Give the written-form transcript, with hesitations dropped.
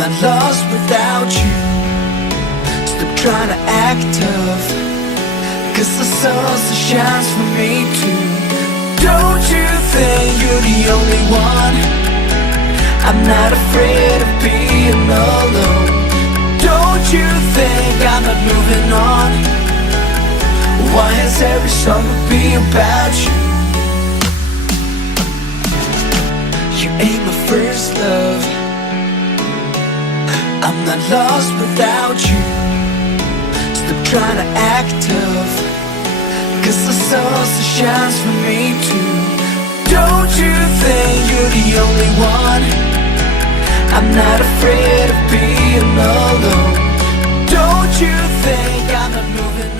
not lost without you. Stop trying to act tough, 'cause the sun also shines for me too. Don't you think you're the only one? I'm not afraid of being alone. Don't you think I'm not moving on? Why is every song to be about you? You ain't my first love. I'm not lost without you. Stop trying to act tough, 'cause the sun also shines for me too. Don't you think you're the only one? I'm not afraid of being alone. Don't you think I'm not moving on?